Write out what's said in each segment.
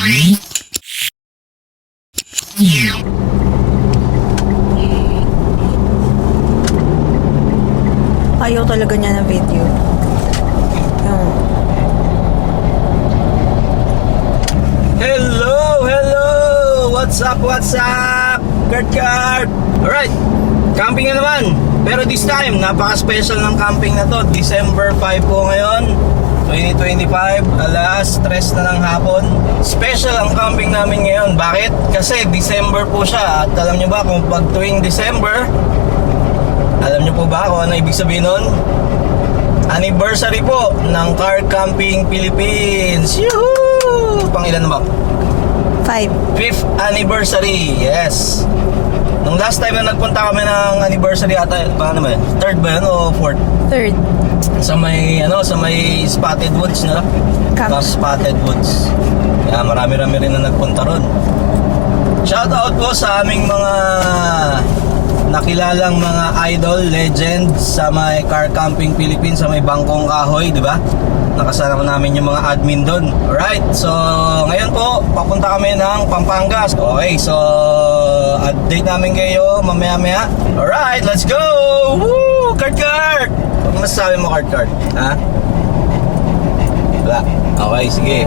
Ayaw talaga niya ng video. Hello! What's up? Kurt! Alright, camping na naman. Pero this time, napaka-special ng camping na to. December 5 po ngayon, 2025, alas 3 na ng hapon. Special ang camping namin ngayon. Bakit? Kasi December po siya. At alam nyo ba kung pag tuwing December, alam nyo po ba kung ano ibig sabihin nun? Anniversary po ng Car Camping Philippines. Yuhuu! Pang ilan na ba? 5th anniversary, yes. Nung last time na nagpunta kami ng anniversary ata, paano ba yun? 3rd ba yun o 4th? 3rd. Sa may Spotted Woods na? Camp Spotted Woods. Kaya marami-rami rin na nagpunta ron. Shout out po sa aming mga nakilalang mga idol, legends sa may Car Camping Philippines, sa may Bangkong Kahoy, di ba? Nakasama namin yung mga admin doon. Alright, so ngayon po papunta kami ng Pampanga. Okay, so update namin kayo mamaya-maya. Alright, let's go! Woo! Kurt! Ano masasabi mo, Kurt? Ha? Wala. Okay, sige.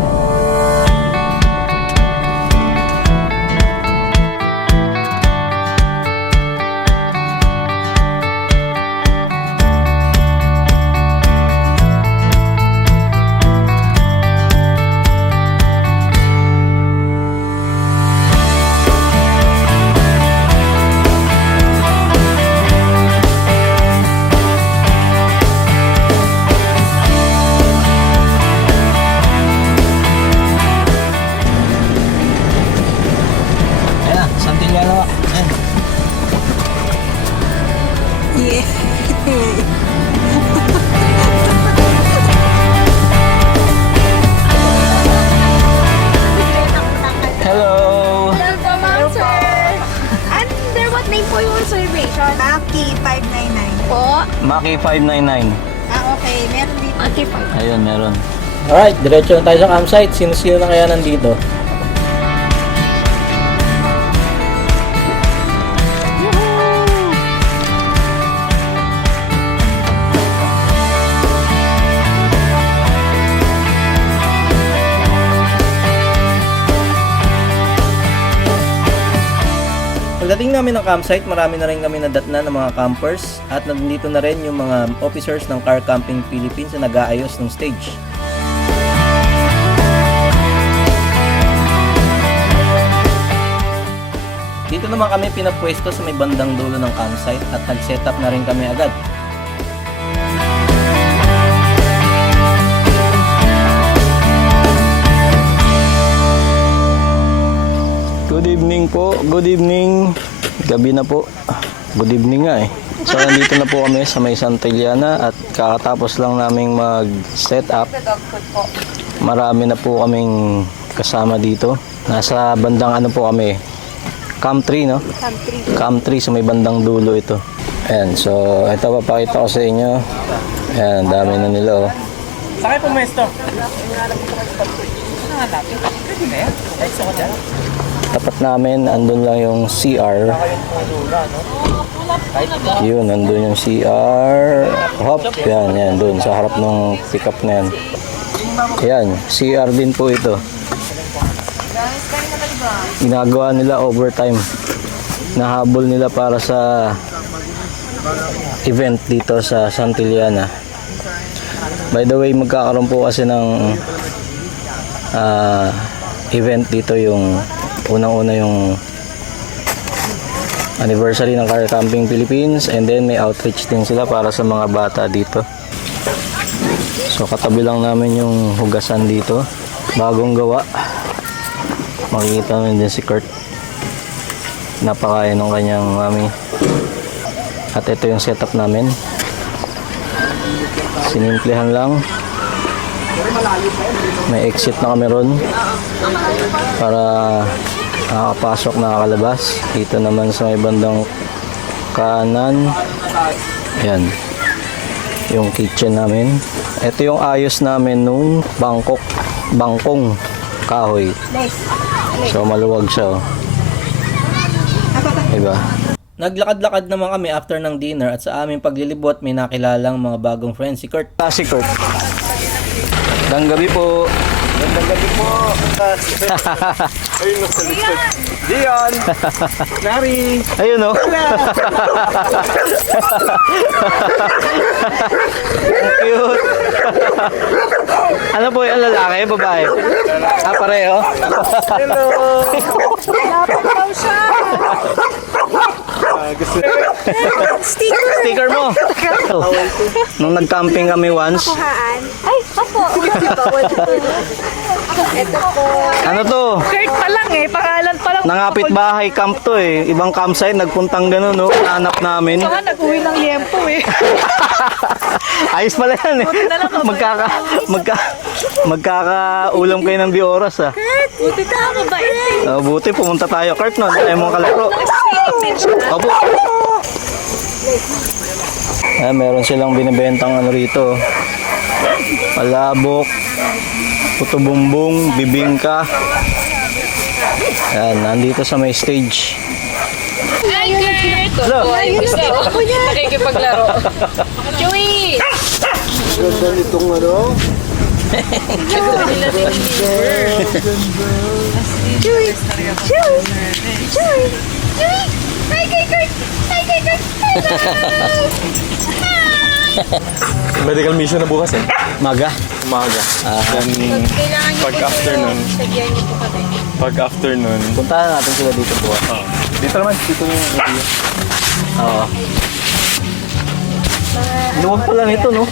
Yeah. Hello! Hello, sir. Under what name po yung reservation? Maki 599. Po. Maki 599. Okay. Meron dito. Okay, po. Ayun, meron. Alright, diretso na tayo sa campsite. Sino-sino na kaya nandito? Pagdating namin ng campsite, marami na rin kami nadatnan ng mga campers at nandito na rin yung mga officers ng Car Camping Philippines na nag-aayos ng stage. Dito naman kami pinapwesto sa may bandang dulo ng campsite at nag-setup na rin kami agad. Good evening po. Good evening. Gabi na po. Good evening nga eh. So nandito na po kami sa may Santillana at kakatapos lang naming mag-set up. Marami na po kaming kasama dito. Nasa bandang ano po kami, Camp 3, no? Camp 3 sa may bandang dulo ito. Ayan, so ito papakita ko sa inyo. Ayan, dami na nila oh. Sakay po, Mesto. Tapat namin, andun lang yung CR. Yun, andun yung CR. Hop, yan, dun sa harap ng pickup na yan. Yan, CR din po ito. Ginagawa nila overtime. Nahabol nila para sa event dito sa Santillana. By the way, magkakaroon po kasi ng event dito, yung unang-una yung anniversary ng Car Camping Philippines, and then may outreach din sila para sa mga bata dito. So katabi lang namin yung hugasan dito, bagong gawa. Makikita namin din si Kurt, napakain ng kanyang mami. At ito yung setup namin, sinimplehan lang. May exit na kami ron para nakakapasok, nakakalabas. Dito naman sa may bandang kanan, yan yung kitchen namin. Ito yung ayos namin nung bangkong kahoy. So maluwag siya. Oh. Diba? Naglakad-lakad naman kami after ng dinner at sa aming paglilibot may nakilalang mga bagong friends. Si Kurt. Si Kurt. Gandang gabi po. Gandang gabi po. Ayun, nasa likod. Dion! Nari! Ayun oh. Ang cute. Ano po yung lalaki? Babae? Pareho? Hello! Sticker mo. Nung nag-camping kami once. Ay, ako. Bawal po. Ito po. Ano to? Kurt pa lang eh. Pangalan pa lang. Nangapit bahay camp to eh. Ibang campsite, nagpuntang ganun no. Nanap namin. Nag-uwi ng liempo eh. Ayos pala yan eh. Magkakaulam kayo ng 2 oras ah. Buti ka, mabait. Buti pumunta tayo. Kurt no, tayo mong kalaro. Opo. Meron silang binibentang ano rito. Palabok, puto bumbong, bibingka. Yan, nandito sa may stage. Hi, Kurt. Hello. Nakikipaglaro. Chewy! Ganda nitong ano? Chewy! Chewy! Chewy! Chewy! Hi, kay Kurt! Hi, kay Kurt! Medical mission na bukas eh. Maga. Umaga. Then, Kailangan niyo Pag afternoon. Sagyan niyo po kami. pag afternoon. Puntahan natin sila dito bukas. Dito naman, dito yung area. Oo. Luwag pala nito no.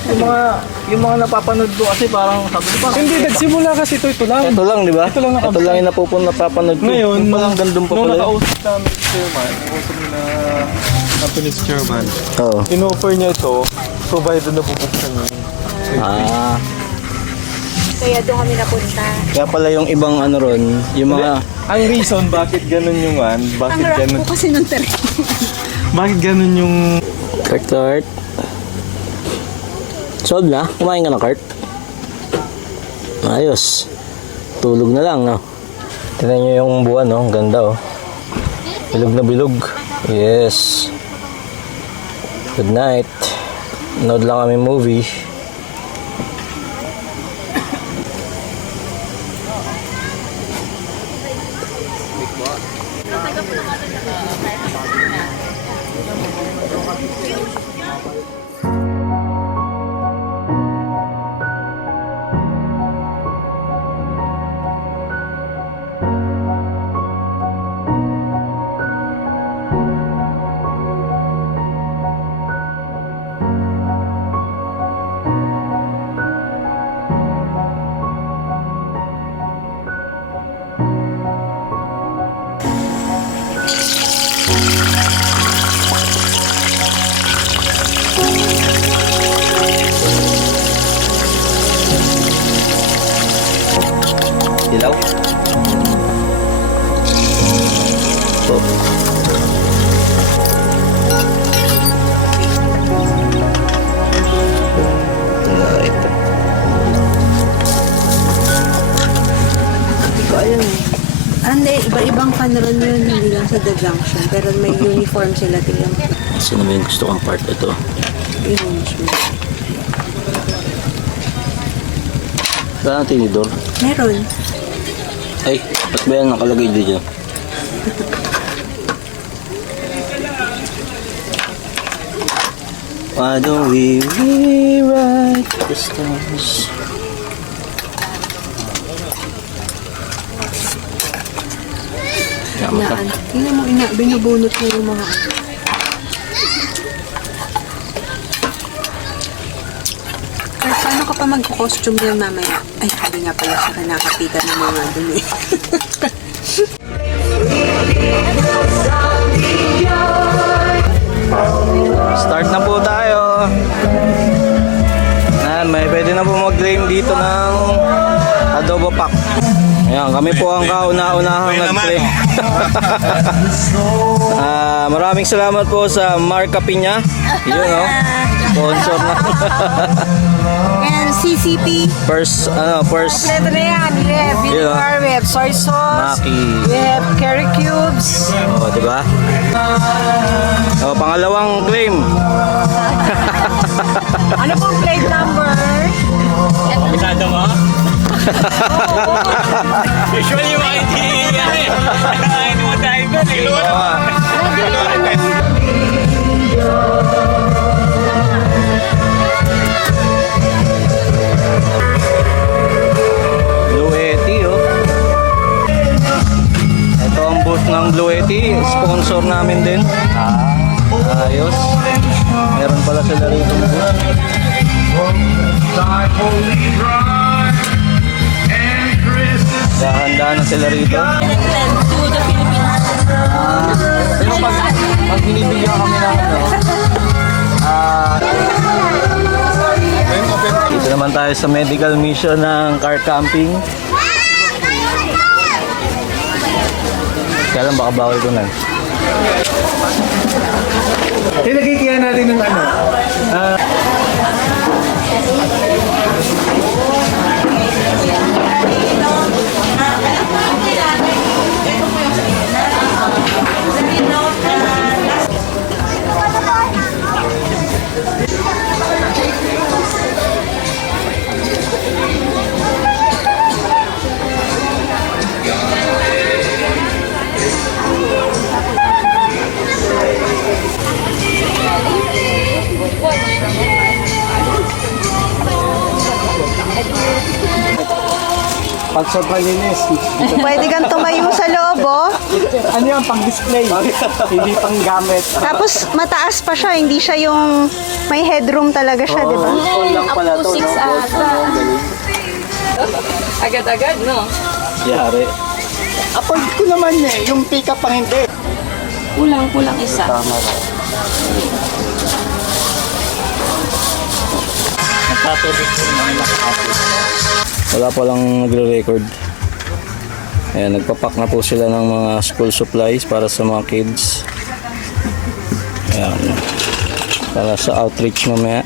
Yung mga napapanood ko kasi parang sabi ko parang Hindi, nagsimula kasi ito lang. ito lang, di ba? Ito lang Ito lang yung napapanood ko. Ngayon, yung palang gandun pa nung pala. yun. nakausap namin si chairman, nakausap niya na company's chairman, Oo. in-offer niya ito, provided na bubuksan niya. Ah. Kaya doon kami napunta. Kaya pala yung ibang ano ron, yung mga Ang reason bakit ganun yung bakit ganun, Kasi ng terrain. bakit ganun yung Kurt. Solve na? Kumain ka na, Kurt? Ayos. Tulog na lang, no? Tignan nyo yung buwan, no? Ang ganda, oh. Bilog na bilog. Yes. Good night. Nood lang kami movie. Dilaw. Ito. Ito. Hindi, iba-ibang panron yun, hindi lang sa The Junction. Pero may uniform sila, tingnan mo. Sino ba yung gusto kong part ito? Uniform. Saan ang tinidor? Meron. Ay, ba't ba yan nakalagay dito? Why don't we rewrite the stars? Inaan. Tingnan mo, binubunot mo yung mga... Kaya paano ka pa mag-costume yan mamaya? Ay, hindi nga pala siya nakapitan ng mga dumi. Start na po tayo. May pwede na po mag-claim dito ng adobo pack. Ayan, kami po ang kauna-unahang nag-claim. Maraming salamat po sa Marca Piña. Yun, no? Sponsor na. And CCP. First. Kompleto na yan. We have vinegar, we have soy sauce, Maki. we have curry cubes. Oh, di ba? Oh, pangalawang claim. Ano pong plate number? Bisado mo? Usually yung idea yan eh. Hindi mo tayo ba eh. Blue Yeti, oh. Ito ang booth ng Blue Yeti. Sponsor namin din. Ayos. Meron pala sila rito booth. Handa na sila rito. Pero pag binibigyan kami ng dito naman tayo sa medical mission ng car camping. Kaya lang baka bawal ko na. Ilagay kaya natin ng ano? Pag sobrang linis. Pwede kang tumayo sa loob, oh. Ano yan? Pang-display. Hindi pang-gamit. Tapos mataas pa siya, hindi siya yung may headroom talaga siya, di ba? Lang pala to. Agad-agad, no? Yari. Afford ko naman eh. Yung pick-up pang hindi. Kulang isa. Tama ba? Wala pa lang nagre-record. Ayan, nagpapak na po sila ng mga school supplies para sa mga kids. Ayan. Para sa outreach mamaya.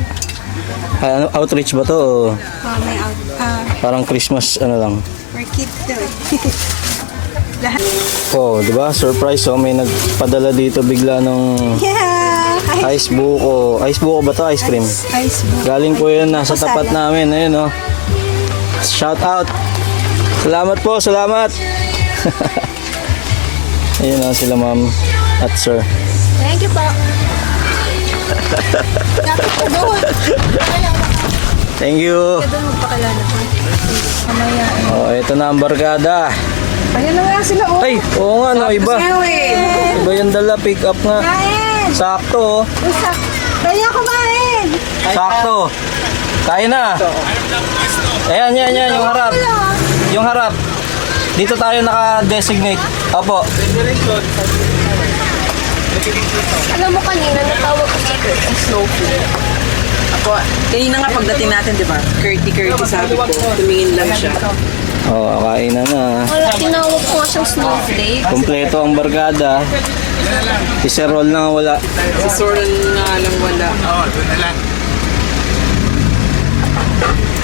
Ay, ano, outreach ba to? O May out, parang Christmas ano lang? for kids daw eh. Oh, di ba? Surprise, oh. May nagpadala dito bigla ng Yeah! ice buko. Ice buko ba to? Ice cream? Ice book. Galing po yun nasa tapat namin. Ayun, oh. Shout out. Salamat po, salamat. Ayun na sila ma'am at sir. Thank you po. Dapat ko doon. Thank you. Doon magpakilala ko. Mamaya. Oh, ito na ang barkada. Ayan na nga sila, oh. Ay, oo nga no, iba. Iba yung dala, pick up nga. Kain! Sakto, oh. Usak! Kaya kumain! Sakto. Kaya na. Ayan, yan, yung harap. Yung harap. Dito tayo naka-designate. Opo. Alam mo kanina, natawag ko sa snowflake. Ako, kanina nga pagdating natin, di ba? Curty sabi ko, tumingin lang siya. Oh, kain na. Wala, tinawag ko nga siyang snowflake. Kompleto ang barkada. Si Sir Rol na wala. Si Soren nga lang wala.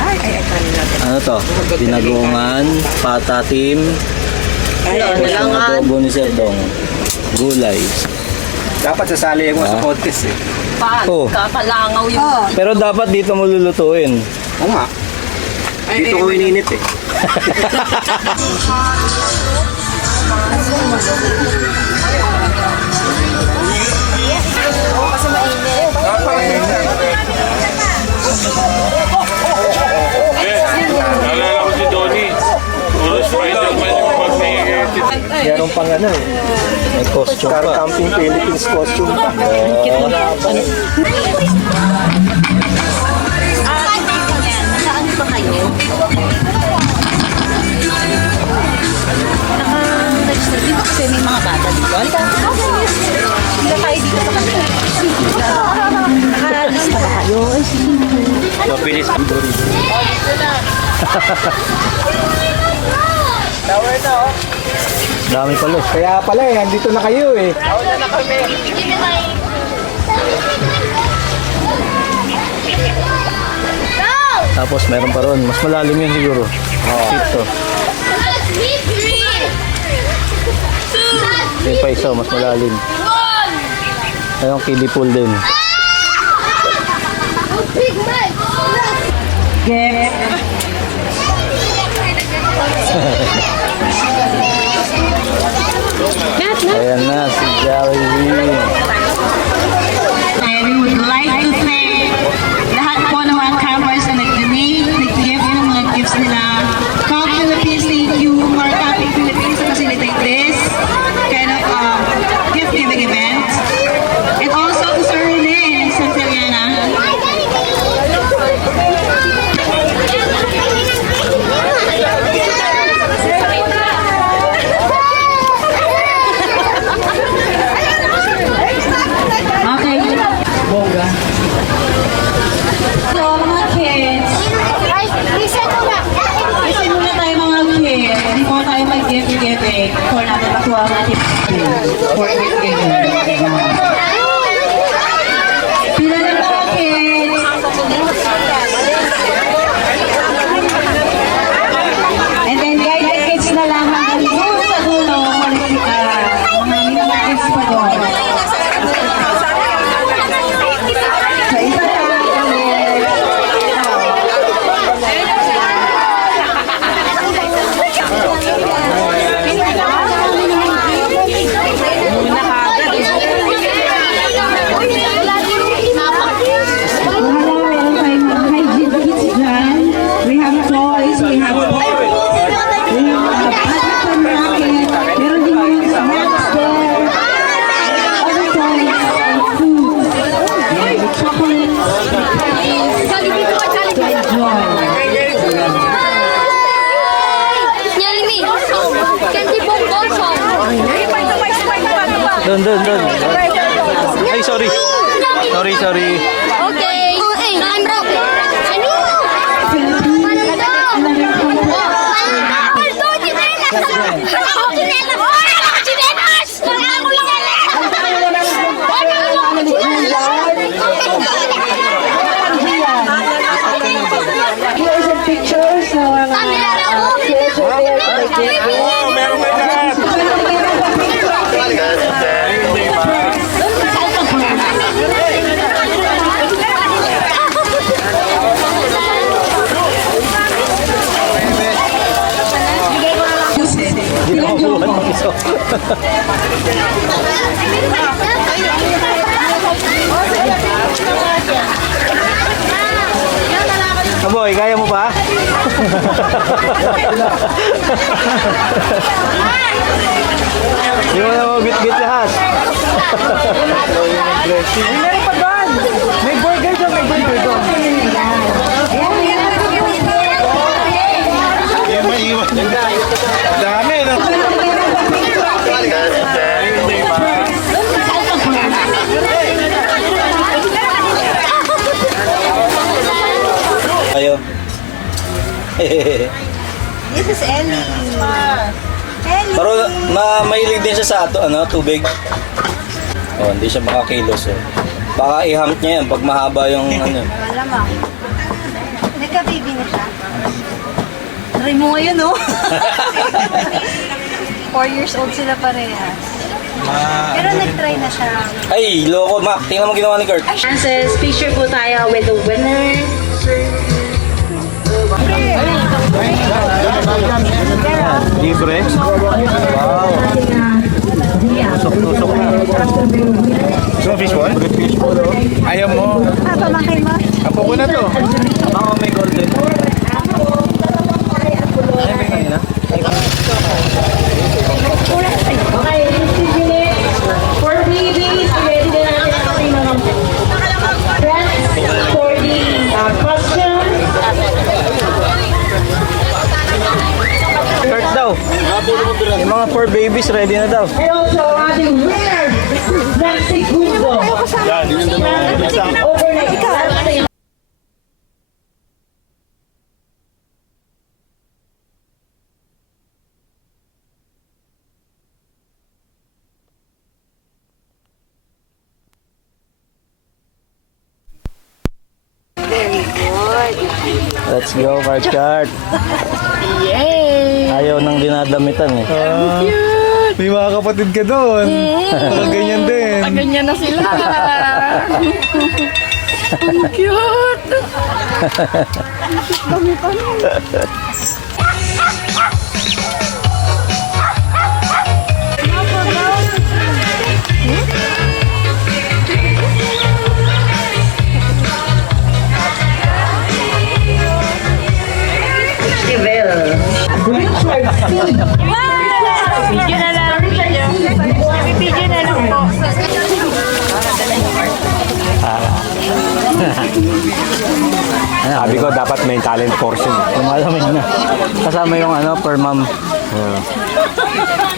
Ay, kanina. Ano to? Dinagungan, patatim, Ay, nalangan. adobo ni Sir Dong, gulay. Dapat sasali mo sa podcast eh. Oh. Kakalangaw yung... Oh, Pero dapat dito mo lulutuin. Oo nga. Dito ko ininit eh. Naalala ko si Donnie. Puro Spider-Man yung pag Meron pang ano eh. May costume Car pa. camping Philippines costume pa. Saan ba kayo? Naka-register dito kasi may mga bata dito. Halika. Halika tayo dito sa kanila. Naka-lista ba kayo? Ay, sige. Mabilis ang duri. Dami pala. Kaya pala eh, andito na kayo eh. Tapos meron pa ron. Mas malalim yun siguro. Dito. May pa isa, mas malalim. Ayun, kiddie pool din. Ayan na, si Jollibee. We would like to thank lahat po ng mga campers na nag-donate, nag-give ng mga gifts nila. Camp Philippines, thank you for Camping Philippines to facilitate this kind of gift-giving event. And also to Sir Rene Santillana. Okay. So, mga kids, listen muna tayo mga kids. Hindi po tayo mag-gift-giving for natin makuha ang ating for gift-giving. Pila na po, kids. And then, guide the kids na lang hanggang doon sa dulo. Mga kids pa doon. Sa isa lang, we have toys, we have badminton racket, meron din mga snacks there, other toys, and food, and chocolates to enjoy. Doon. Ay, sorry. Sorry. Okay. I'm Rocky. Here's a picture sa mga kids right there. Aboy, kaya mo pa? Di mo na mabit-bit lahat. May burger doon. Yan maiwan. Dami, no? Ayo. This is Ellie. Ellie. Pero mahilig din siya sa tubig. Oh, hindi siya makakilos. Oh. Baka i-hump niya yan pag mahaba yung ano. Malamang. Nagka-baby na siya. Try mo ngayon, no? 4 years old sila parehas. Pero nag-try na siya. Ay, loko, Mac. Tingnan mo ginawa ni Kurt. Chances, picture po tayo with the winner. Libre? Wow. Tusok-tusok na. So, fishball? Fishball, oh. Ayaw mo. Pamakin mo. Apo ko na to. Ako may golden. Ay, may kanina. Okay, 15 minutes. For babies, ready na natin ang ating mga friends for the costume. Kurt daw. Yung mga 4 babies ready na daw. And also ating winner, Frank Segundo. Overnight. Let's go, Kart. Yay! Ayaw nang dinadamitan eh. May mga kapatid ka doon. Mga ganyan din. Ganyan na sila. Ang cute! Video na lang. Video na lang po. Sabi ko dapat may talent portion. Lumalamig na. Kasama yung ano, per mom.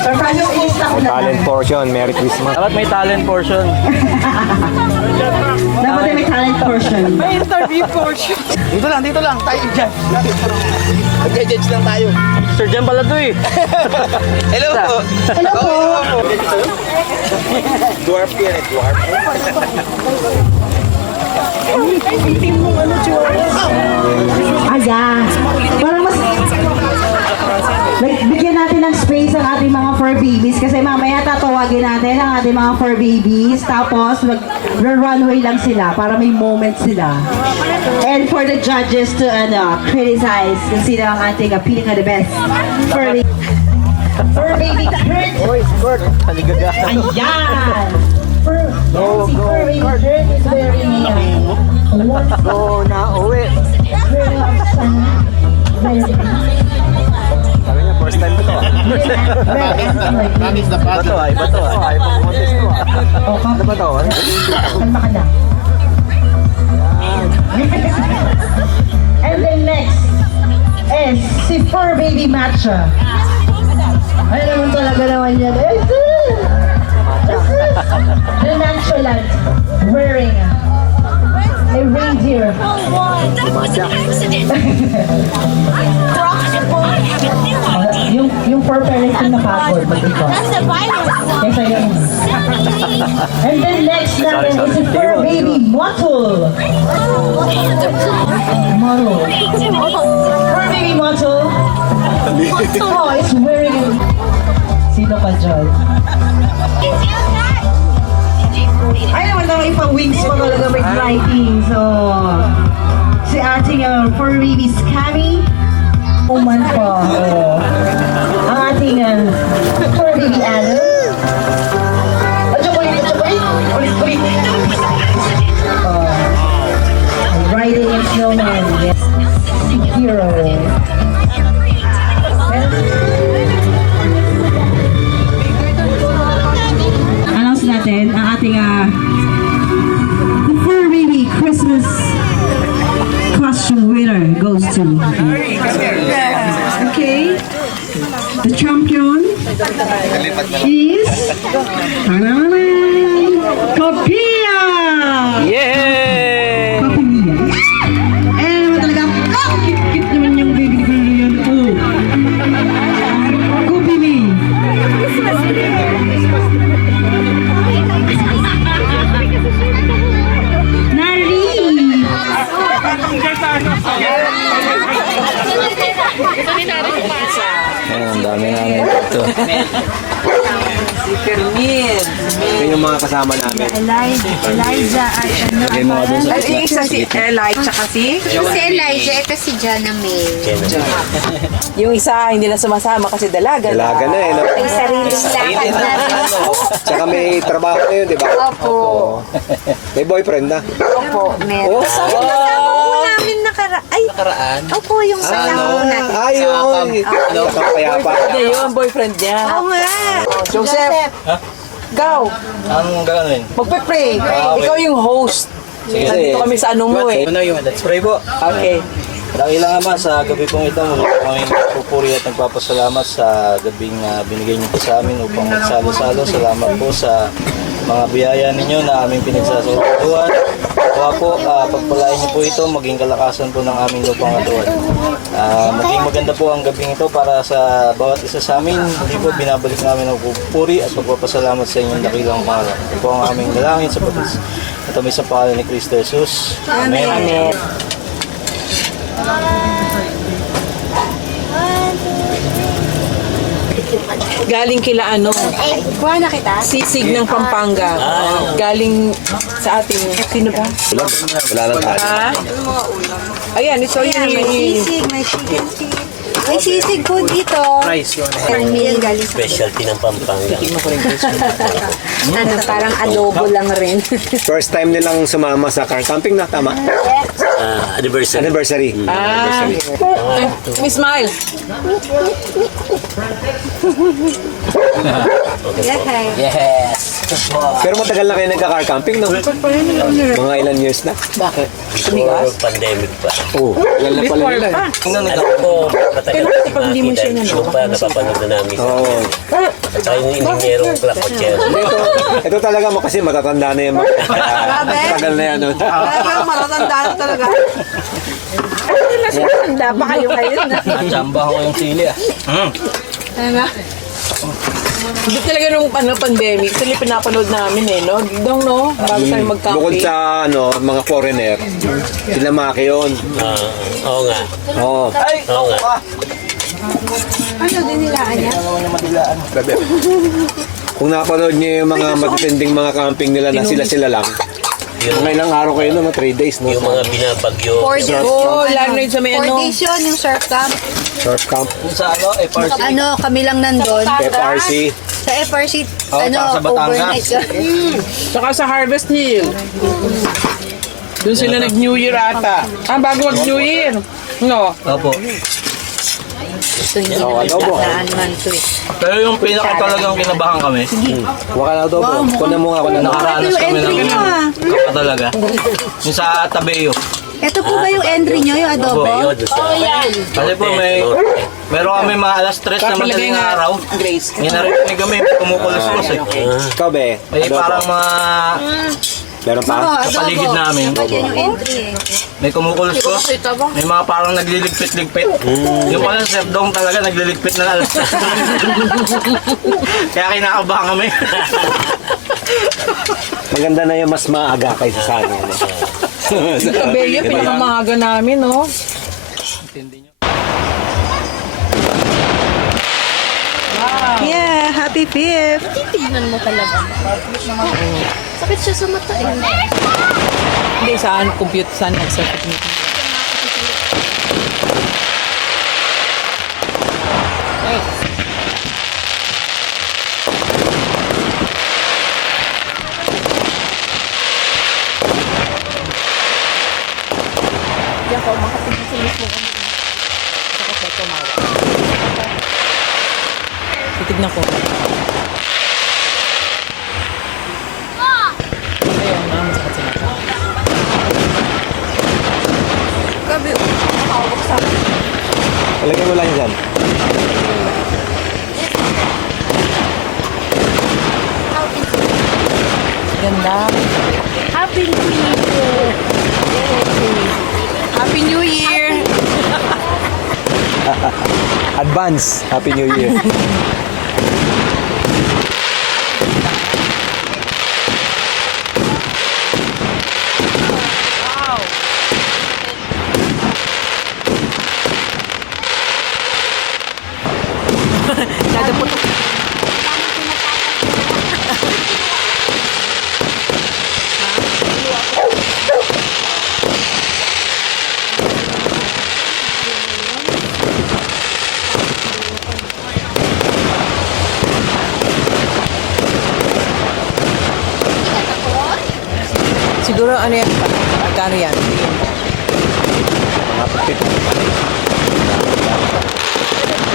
May talent portion. Merry Christmas. Dapat may talent portion. Dapat may talent portion. Dito lang. Tayo dyan. Mag-judge lang tayo. Sir, dyan pala to eh. Hello po. Hello po. Dwarf yan eh, dwarf. Ayan. Para mas bigyan natin ng space ang ating mga fur babies kasi mamaya tatawagin natin ang ating mga fur babies tapos mag-runway lang sila para may moment sila. And for the judges to criticize kung sino ang ating pinaka the best fur baby. Fur baby Kurt. Haligaga. Ayan. Fur baby Kurt is wearing Oo, nauwi. Sabi niya, first time ko to. Iba to ah, iba to ah. Ay, pag-contest to ah. Ano ba to? Kalma ka na. And then next is si Fur Baby Matcha. Ay naman talaga naman yan. The nonchalant wearing a reindeer. Yung fur parents yung napagod pag ito. Kesa yun. And then next natin is si Fur Baby Motul. Fur Baby Motul. Oh, it's wearing a... Sino pa dyan? Ay naman naman ipang-wings pa talaga may lighting. So, si ating Fur Baby Scammy. Uman pa. Ang ating Fur Baby Adam. Ulit. Riding in Snowman. Yes. Hero. Announce natin ang ating the Fur Baby Christmas costume winner goes to okay, the champion is Copia. Yay! Copia. Eh naman talaga, cute naman yung baby girl na yan. Oh, Copia. Nari! Ayun, ang dami namin dito. Si Fermin. Yun yung mga kasama namin. Elijah at ano. Lagay mo nga dun sa Ay, yung isa si Eli, tsaka si... Si Elijah, ito si Jana May. Yung isa, hindi na sumasama kasi dalaga. Dalaga na eh. No? May sariling lakad na rin. Tsaka may trabaho na yun, di ba? Opo. May boyfriend na. Opo, meron. Kasama po namin nakaraan. Opo, yung kasama natin. Ayun. Nakapayapa. Hindi, yun ang boyfriend niya. Oo nga. Joseph, go! Anong gagawin? Magpe-pray. Ikaw yung host. Sige. Nandito kami sa ano mo eh. Let's pray po. Okay. Dakilang Ama, sa gabi pong ito, muli po kami pupuri at nagpapasalamat sa gabing binigay niyo po sa amin upang magsalo-salo. Salamat po sa mga biyaya ninyo na aming pinagsasaluhan. Kaya po, pagpalain niyo po ito, maging kalakasan po ng aming lupang katuan. Maging maganda po ang gabing ito para sa bawat isa sa amin. Hindi po binabalik namin ang pupuri at pagpapasalamat sa inyong dakilang pangalan. Ito po ang aming dalangin sa patis. At kami sa pangalan ni Kristo Jesus. Amen. Amen. Galing kila ano, Kuha na kita. sisig ng Pampanga. Galing sa ating, sino ba? Wala nang tayo. Ha? Ayan, ito Ayan, may yung sisig, may chicken feet. May sisig po dito. Price yun. Yan galing sa Specialty ng Pampanga. ano, parang adobo lang rin. First time nilang sumama sa car camping na, tama? Anniversary. Anniversary. Ah, Miss Smile. Yes. Pero matagal na kayo nagka-car camping, no? Mga ilan years na? Bakit? Tumigas? Pandemic pa. Oo, ilan na pala Before nila. pa. Alam ko, matagal Kailan na pag hindi mo siya dahil yung pa napapanood na namin. Oo. Tayo yung ininyerong klakotsero. Ito talaga mo kasi matatanda na yung mga. Tagal na yan, no? Parang matatandaan talaga. Tanda pa kayo ngayon. Chamba ko yung sili ah. Hindi talaga nung pandemic, sila pinapanood namin eh, no? Dong, no? Bago tayo Bukod mag-camping. sa mga foreigner, sila Maki yun. Oo nga. Oo. Oo nga. Ano din nilaan niya? Kung napanood niyo yung mga matitinding mga camping nila na sila-sila lang, mga ilang araw kayo no? 3 days, no? Yung mga binabagyo. 4 days. Oo, lalo na yun sa may 4 ano. days yun, yung surf camp. Surf camp, Sa ano, FRC. Ano, kami lang nandun. FRC. Sa FRC, Oh, ano, para sa Batangas. overnight yun. Saka sa Harvest Hill. Doon sila nag-New Year ata. Ah, bago mag-New Year. No? Opo. Ito yung daan man to eh. Pero yung pinaka talagang kinabahan kami, Waka na ito, bro. Kunan mo nga, kunan mo. nakaranas kami ng Entry nyo ah. kapa talaga. Yung sa Tabeo. Ito po ba yung entry nyo, yung adobo? Kasi po meron kami mga alas 3 na madaling araw. Grace. May narinig kami, may kumukulos-kulos eh. Ikaw, be. May parang mga Meron pa? Oo, sa paligid namin. Yan yung entry eh. May kumukulos-kulos. May mga parang nagliligpit-ligpit. Yung pala Chef Dong talaga nagliligpit na alas 3. Kaya kinakabahan kami. Maganda na yung mas maaga kaysa sa akin. No? Sa Bella, pinakamaga namin, no? Yeah, happy fifth. Tingnan mo talaga. Sakit siya sa mata eh. Hindi, saan compute, saan nag-circuit meeting? Titignan ko. Ayaw na, masakit sa mata. Palagay mo lang yan dyan. Ganda. Happy New Year! Happy New Year! Advance. Happy New Year. Siguro ano yan? Magkano yan? Mga pagpit.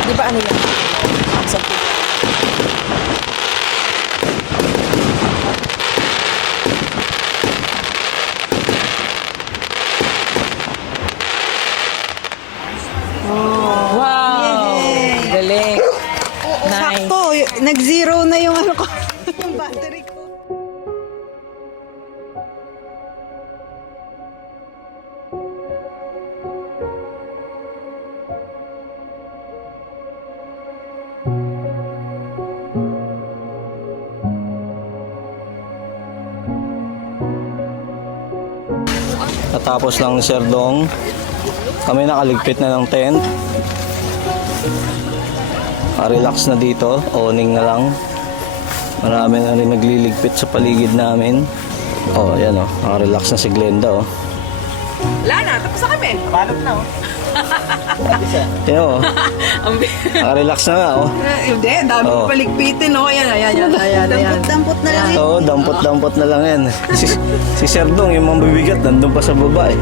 Di ba ano yan? Sa Wow! Galing. Nice. Sakto, nag-zero na yung ano ko. Yung battery ko. Natapos lang ni Sir Dong. Kami nakaligpit na ng tent. Relax na dito. Owning na lang. Marami na rin nagliligpit sa paligid namin. Oh, ayan oh. Relax na si Glenda oh. Wala na, tapos na kami. Balot na, oh. Ayan oh. Relax na nga oh. Hindi, dami Oh. paligpitin, oh. Ayan. Dampot na lang. Oo, dampot-dampot na lang yan. Si Sir Dong, yung mambibigat, nandun pa sa baba eh.